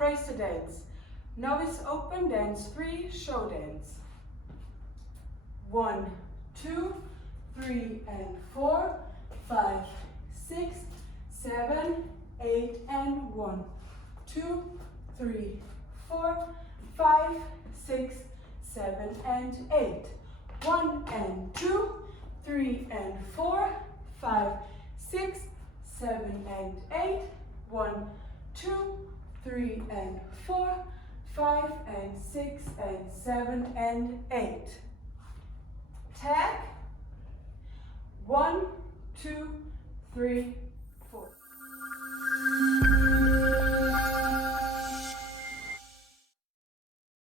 Dance. Novice open dance 3, show dance. 1, 2, 3 and 4, 5, 6, 7, 8 and 1, 2, 3, 4, 5, 6, 7 and 8. 1 and 2, 3 and 4, 5, 6, 7 and 8. 1, 2, 3 and 4, 5 and 6 and 7 and 8. Tag. 1, 2, 3,